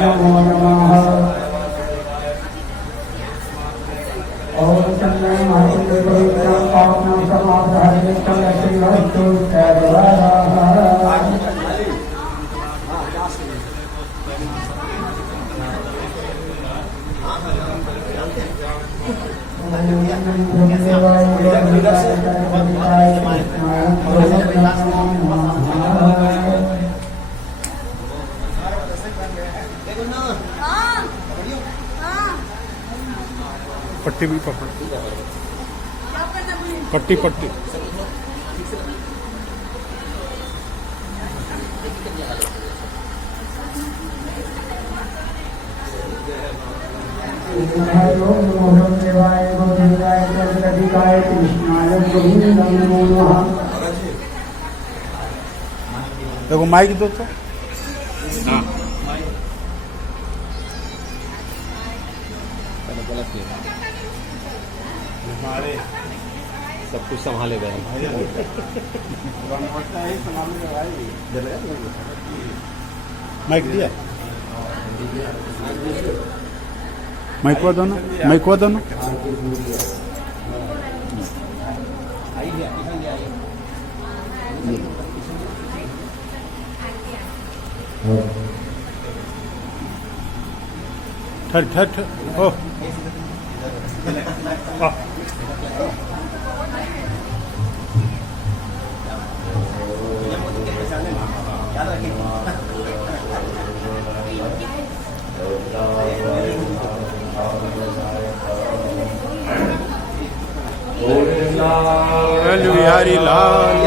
नमो नमः। ओम संगम मातृ पवित्रं पावनं समाधारितं लक्ष्मीवस्तु पट्टी भी पकड़, पट्टी पट्टी देखो माइक दो तो। हाँ सब कुछ संभाले गए। माइक दिया, माइक को दोनों, माइक को दोनों। ठर ठर ठर ओ बिहारी लाल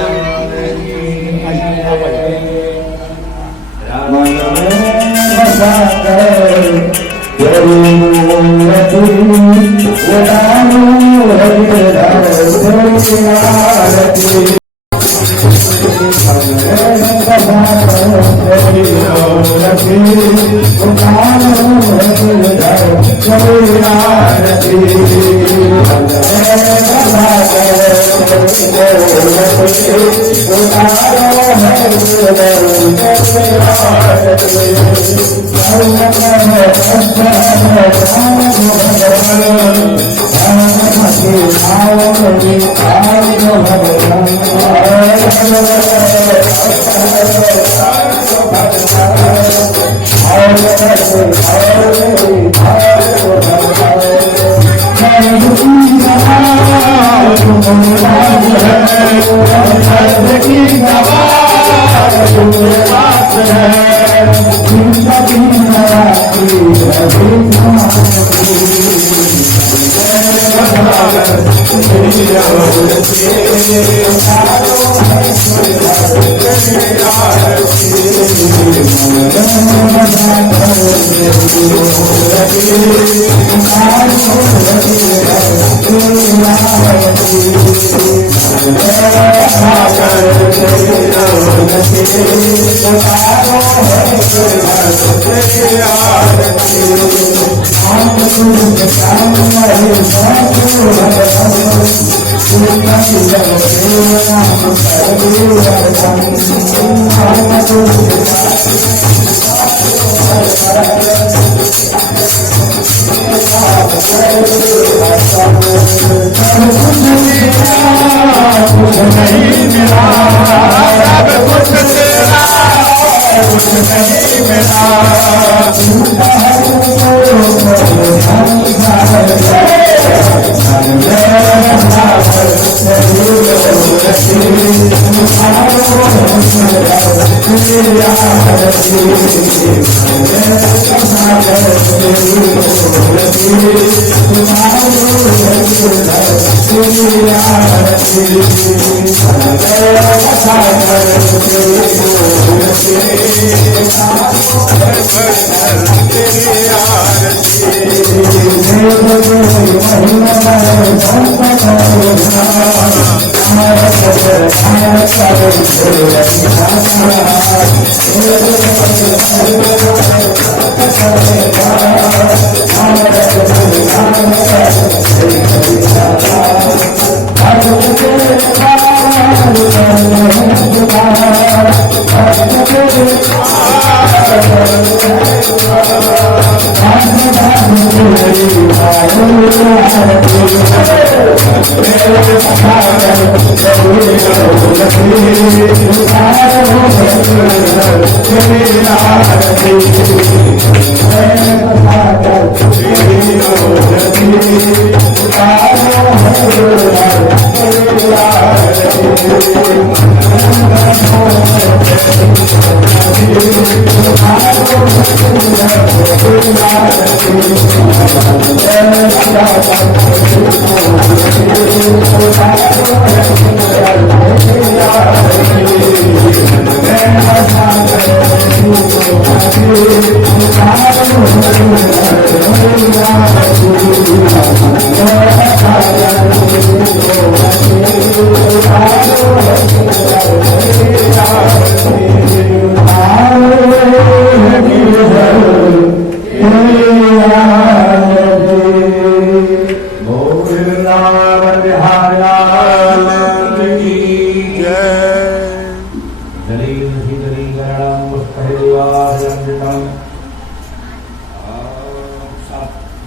Thank you.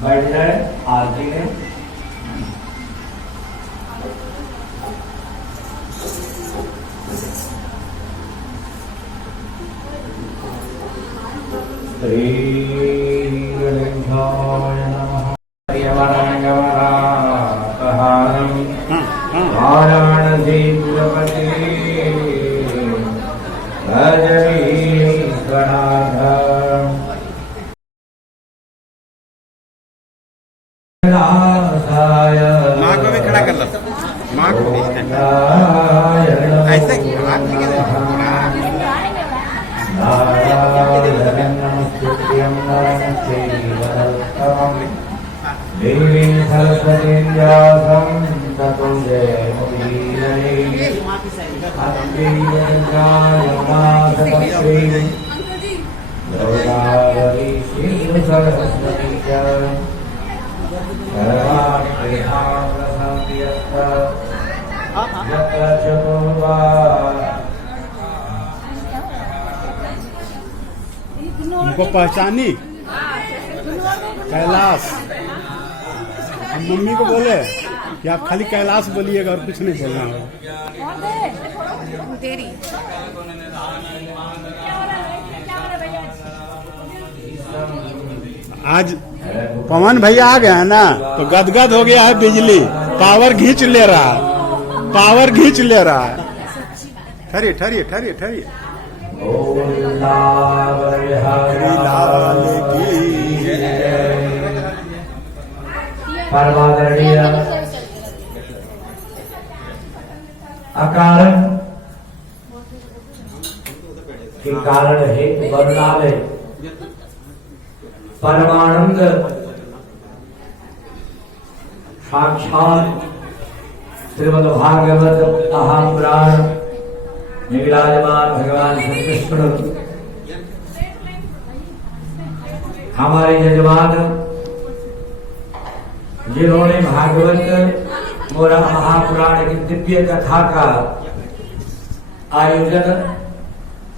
बैठ जाए आरती में। श्री गणेशाय नमः। वाराणसीपुरपते भजनीश्वराध माँ को भी खड़ा कर लो, माँ को भी ऐसे देवी सरस्वती उनको पहचानी कैलाश। हम मम्मी को बोले कि आप खाली कैलाश बोलिएगा और कुछ नहीं बोलना होगा। आज पवन भैया आ गया है ना, तो गदगद हो गया है बिजली, पावर खींच ले रहा है, पावर खींच ले रहा है। ठहरिए ठहरिए ठहरिए ठहरिए। परमादरणीय अकारण के कारण हेतु बदलावे परमानंद साक्षात श्रीमद् भागवत महापुराण में विराजमान भगवान श्री कृष्ण हमारे यजमान, जिन्होंने भागवत मोरा महापुराण की दिव्य कथा का आयोजन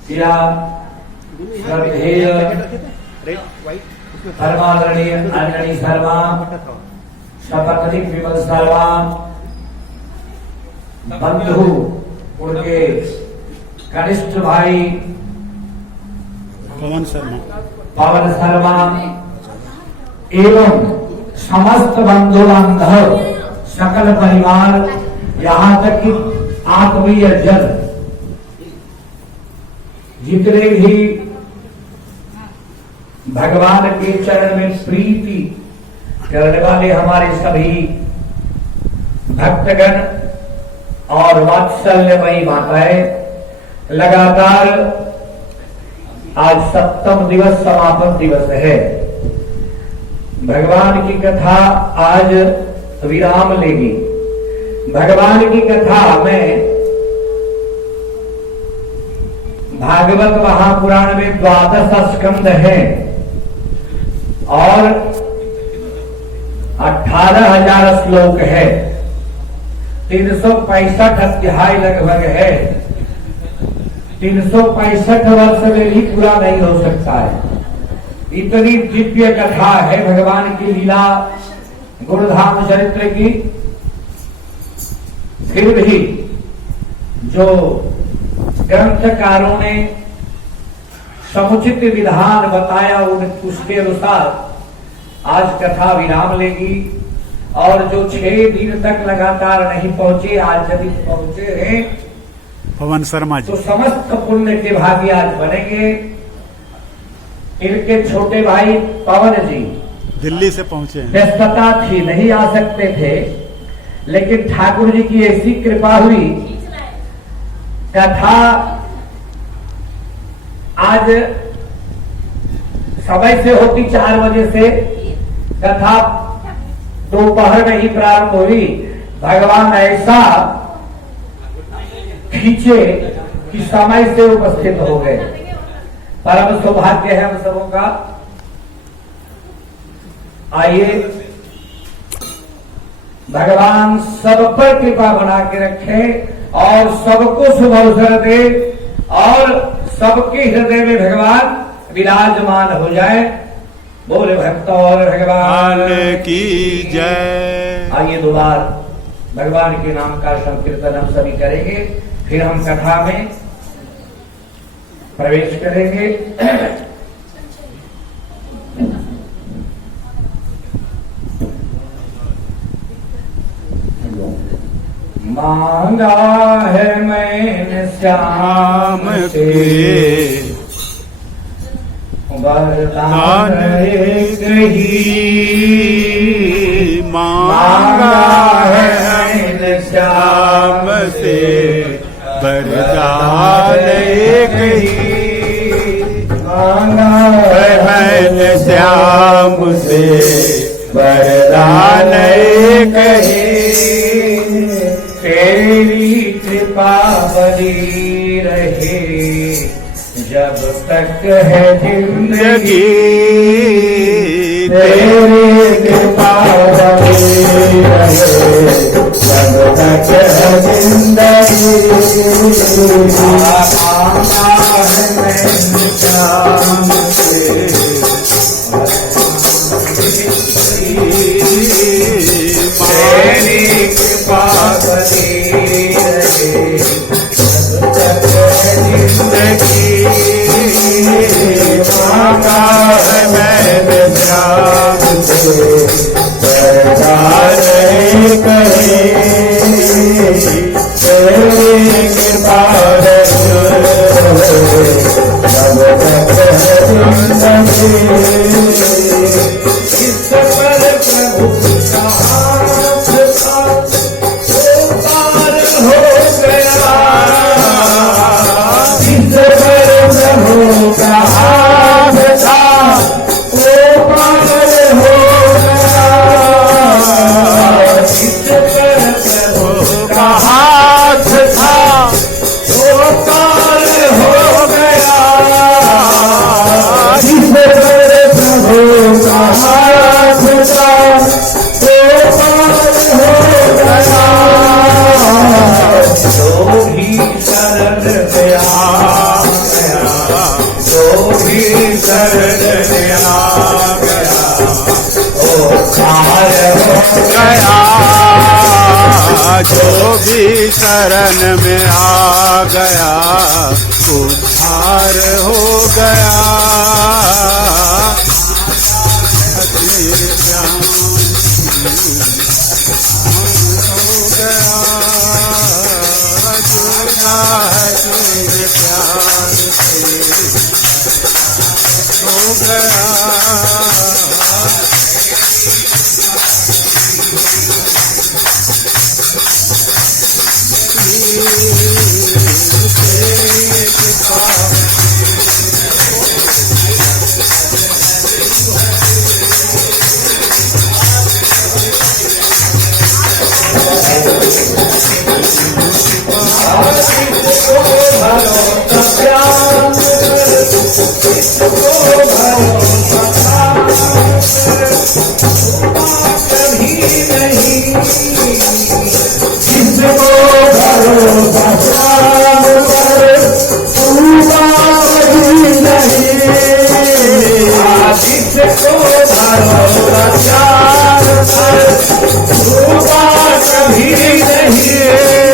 किया। श्रद्धेय धर्मादरणीय अंजनी शर्मा, शपथनिक विमल शर्मा, बंधु उनके कनिष्ठ भाई पवन शर्मा एवं समस्त बंधु बांधव, सकल परिवार, यहाँ तक कि आत्मीय जन, जितने भी भगवान के चरण में प्रीति करने वाले हमारे सभी भक्तगण और वात्सल्यमयी माताएं, लगातार आज 7वां दिवस समापन दिवस है। भगवान की कथा आज विराम लेगी। भगवान की कथा में भागवत महापुराण में 12 स्कंद है और 18,000 श्लोक है, 365 अध्याय लगभग है। 365 वर्ष में भी पूरा नहीं हो सकता है। इतनी दिव्य कथा है भगवान की लीला गुणधाम चरित्र की। फिर भी जो ग्रंथकारों ने समुचित विधान बताया उसके अनुसार आज कथा विराम लेगी। और जो 6 दिन तक लगातार नहीं पहुंचे, आज यदि पहुंचे हैं पवन शर्मा जी, तो समस्त पुण्य के भागी आज बनेंगे। इनके छोटे भाई पवन जी दिल्ली से पहुंचे हैं। व्यस्तता थी, नहीं आ सकते थे, लेकिन ठाकुर जी की ऐसी कृपा हुई, कथा आज समय से होती 4 बजे से, कथा दोपहर में ही प्रारंभ हुई। भगवान ऐसा खींचे कि समय से उपस्थित हो गए। परम सौभाग्य है हम सबों का। आइए, भगवान सब पर कृपा बना के रखे और सबको शुभ अवसर दे और सबके हृदय में भगवान विराजमान हो जाए। बोले भक्त और भगवान की जय। आइए, 2 बार भगवान के नाम का संकीर्तन हम सभी करेंगे, फिर हम कथा में प्रवेश करेंगे। मांगा है मैंने श्याम से वरदान एक ही, मांगा है मैंने श्याम से वरदान एक ही, मांगा है मैंने श्याम से वरदान एक ही। तेरी कृपा बनी रहे जब तक है जिंदगी, तेरी कृपा बनी रहे जब तक है जिंदगी। मांगा है मैंने श्याम से तेरी कृपा बनी रहे जब तक है जिंदगी। मांगा है मैंने श्याम से वरदान एक ही, तेरी कृपा जब तक है जिंदगी। इस पर प्रभु का हाथ था, वो पार हो गया। इस पर प्रभु का हाथ था, वो पार हो गया। इस पर प्रभु का हाथ था वो पार हो गया। इस पर प्रभु का हाथ था तो पार हो गया। जो भी शरण में आ गया, जो भी शरण में आ गया, ओ पार हो गया, जो भी शरण में आ गया उद्धार हो गया। तेरे श्याम हो गया, जुड़ा है तेरे प्यार से हो गया। कभी नहीं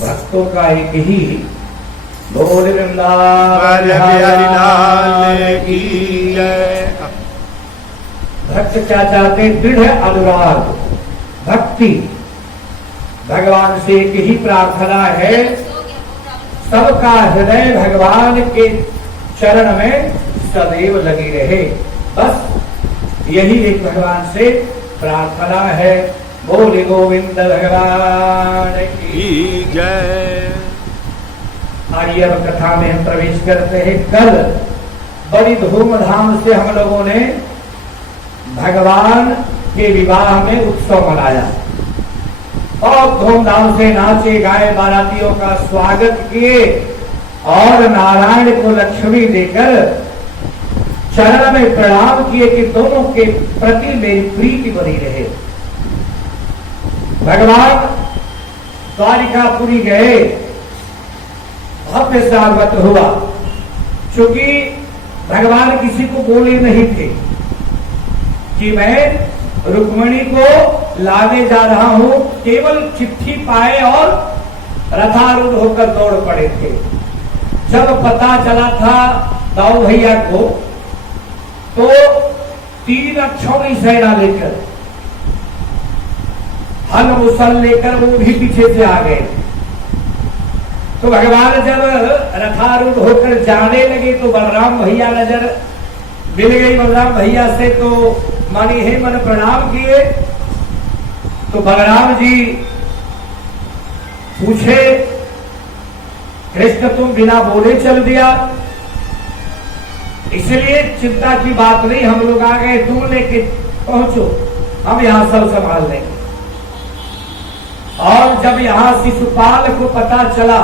भक्तों का एक ही बोल बिहारी लाल की जय। भक्त क्या चाहते? दृढ़ अनुराग भक्ति। भगवान से एक ही प्रार्थना है, सबका हृदय भगवान के चरण में सदैव लगी रहे। बस यही एक भगवान से प्रार्थना है। बोले गोविंद भगवान की जय। आइए अब कथा में हम प्रवेश करते हैं। कल बड़ी धूमधाम से हम लोगों ने भगवान के विवाह में उत्सव मनाया और धूमधाम से नाचे गाए, बारातियों का स्वागत किए और नारायण को लक्ष्मी देकर चरण में प्रणाम किए कि दोनों के प्रति मेरी प्रीति बनी रहे। भगवान द्वारिकापुरी गए, भव्य स्वागत हुआ। चूंकि भगवान किसी को बोले नहीं थे कि मैं रुक्मिणी को लाने जा रहा हूं, केवल चिट्ठी पाए और रथारूढ़ होकर दौड़ पड़े थे। जब पता चला था दाऊ भैया को, तो 3 अक्षौणी सेना लेकर, हल मुसल लेकर वो भी पीछे से आ गए। तो भगवान जब रथारूढ़ होकर जाने लगे तो बलराम भैया नजर मिल गई बलराम भैया से, तो मानी हे मन प्रणाम किए। तो बलराम जी पूछे, कृष्ण तुम बिना बोले चल दिया, इसलिए चिंता की बात नहीं, हम लोग आ गए, तुम लेके पहुंचो, हम यहां सब संभाल लेंगे। और जब यहां शिशुपाल को पता चला,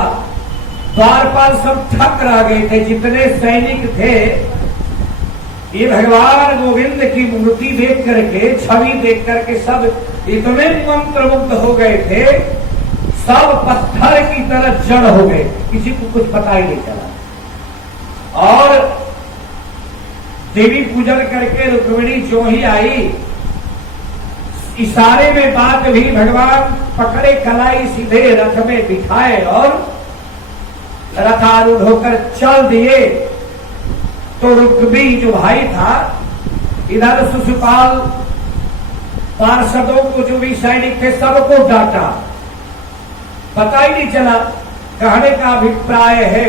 द्वारपाल सब थक रह गए थे, जितने सैनिक थे, ये भगवान गोविंद की मूर्ति देख करके, छवि देख करके सब इतने मंत्रमुग्ध हो गए थे, सब पत्थर की तरह जड़ हो गए, किसी को कुछ पता ही नहीं चला। और देवी पूजन करके रुक्मिणी जो ही आई, इशारे में बात भी, भगवान पकड़े कलाई, सीधे रथ में बिठाए और रथारूढ़ होकर चल दिए। तो रुक्मी जो भाई था, इधर शिशुपाल पार्षदों को, जो भी सैनिक थे, सबको डांटा, पता ही नहीं चला। कहने का अभिप्राय है,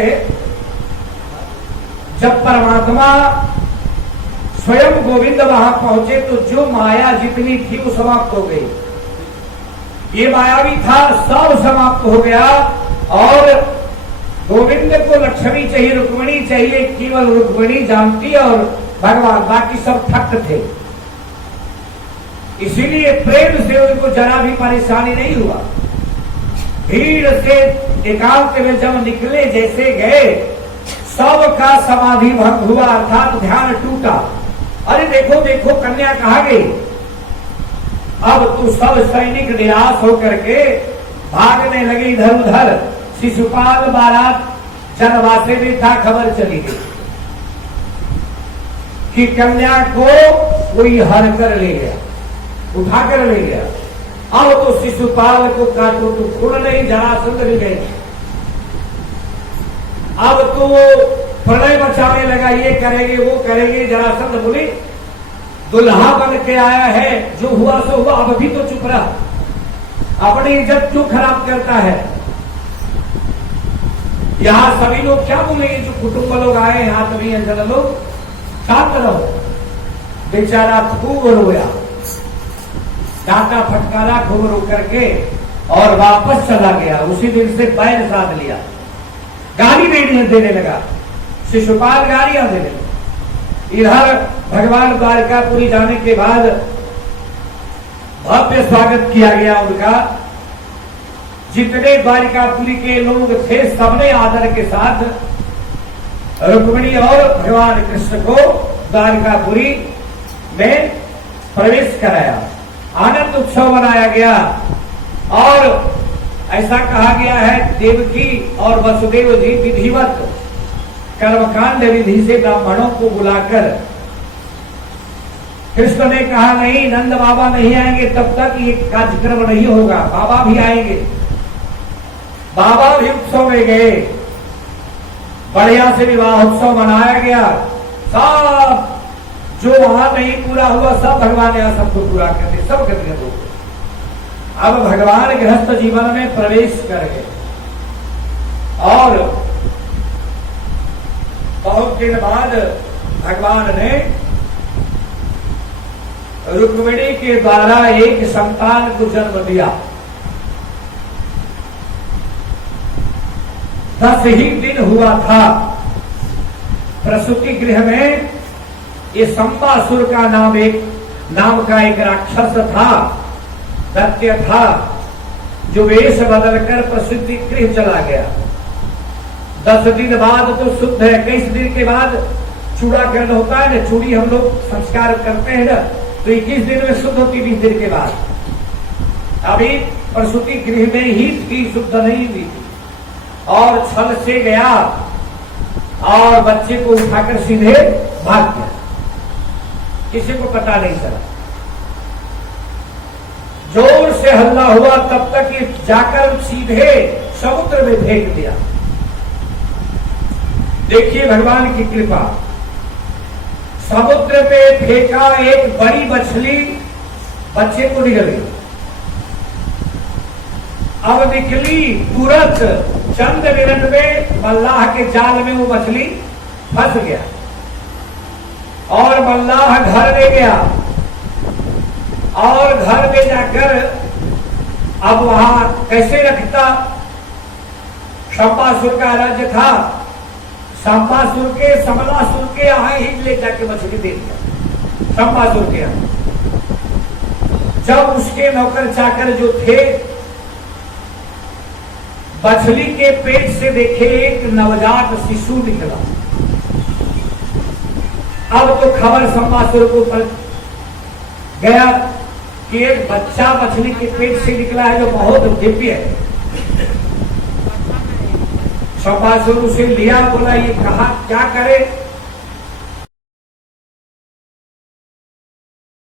जब परमात्मा स्वयं गोविंद वहां पहुंचे तो जो माया जितनी थी वो समाप्त हो गई। ये माया भी था, सब समाप्त हो गया और गोविंद को लक्ष्मी चाहिए, रुक्मिणी चाहिए, केवल रुक्मिणी जानती और भगवान, बाकी सब थक थे। इसीलिए प्रेम से उनको जरा भी परेशानी नहीं हुआ। भीड़ से एकांत में जब निकले जैसे गए, सबका समाधि भंग हुआ, अर्थात ध्यान टूटा। अरे देखो देखो कन्या कहाँ गई। अब तो सब सैनिक निराश होकर के भागने लगे इधर उधर। शिशुपाल बारात जनवासे में था, खबर चली गई कि कन्या को कोई हर कर ले गया, उठा कर ले गया। अब तो शिशुपाल को काटो तो खुड़ नहीं, जरासंध भी गए। अब तो प्रलय मचाने लगा, ये करेंगे वो करेंगे। जरासंध बोले दुल्हा बन के आया है, जो हुआ सो हुआ, अब भी तो चुप रहा, अपनी इज्जत क्यों खराब करता है। यहाँ सभी लोग क्या बोलेंगे, जो कुटुंब लोग आए यहाँ सभी जन लोग, शांत रहो। बेचारा खूब रोया, डांटा फटकारा खूब रो करके और वापस चला गया। उसी दिन से बैर साध लिया, गाली देने लगा। शिशुपाल गालियां देने लगा। इधर भगवान द्वारकापुरी जाने के बाद भव्य स्वागत किया गया उनका। जितने द्वारकापुरी के लोग थे सबने आदर के साथ रुक्मिणी और भगवान कृष्ण को द्वारकापुरी में प्रवेश कराया। आनंद उत्सव मनाया गया और ऐसा कहा गया है, देवकी और वसुदेव जी विधिवत कर्मकांड विधि से ब्राह्मणों को बुलाकर, कृष्ण ने कहा नहीं, नंद बाबा नहीं आएंगे तब तक ये कार्यक्रम नहीं होगा, बाबा भी आएंगे। बाबा भी उत्सव में गए, बढ़िया से विवाह उत्सव मनाया गया। सब जो वहां नहीं पूरा हुआ सब भगवान यहाँ सबको पूरा करते, सब करते लोग। अब भगवान गृहस्थ जीवन में प्रवेश कर गए और बहुत दिन बाद भगवान ने रुक्मिणी के द्वारा एक संतान को जन्म दिया। 10 ही दिन हुआ था। प्रसूति गृह में ये संबासुर का नाम का एक राक्षस था, दैत्य था, जो वेश बदलकर प्रसूति गृह चला गया। 10 दिन बाद तो शुद्ध है। 21 दिन के बाद चूड़ाकरण होता है ना, चूड़ी हम लोग संस्कार करते हैं ना, तो 21 दिन में शुद्ध होती, 20 दिन के बाद। अभी प्रसूति गृह में ही थी, शुद्ध नहीं हुई और छल से गया और बच्चे को उठाकर सीधे भाग गया, किसी को पता नहीं चला। जोर से हल्ला हुआ, तब तक ये जाकर सीधे समुद्र में फेंक दिया। देखिए भगवान की कृपा, समुद्र पे फेंका, एक बड़ी मछली बच्चे को निकली। अब निकली तुरंत, चंद मिनट में मल्लाह के जाल में वो मछली फंस गया और मल्लाह घर ले गया और घर में जाकर अब वहां कैसे रखता। शंबासुर का राज्य था, शंबासुर के समलासुर के यहाँ ही ले जाके मछली दे दिया। शंबासुर के यहाँ जब उसके नौकर चाकर जो थे, मछली के पेट से देखे एक नवजात शिशु निकला। अब तो खबर शंबासुर को पर गया कि एक बच्चा मछली के पेट से निकला है जो बहुत दिव्य है। शंबासुर उसे लिया, बोला ये कहा क्या करे।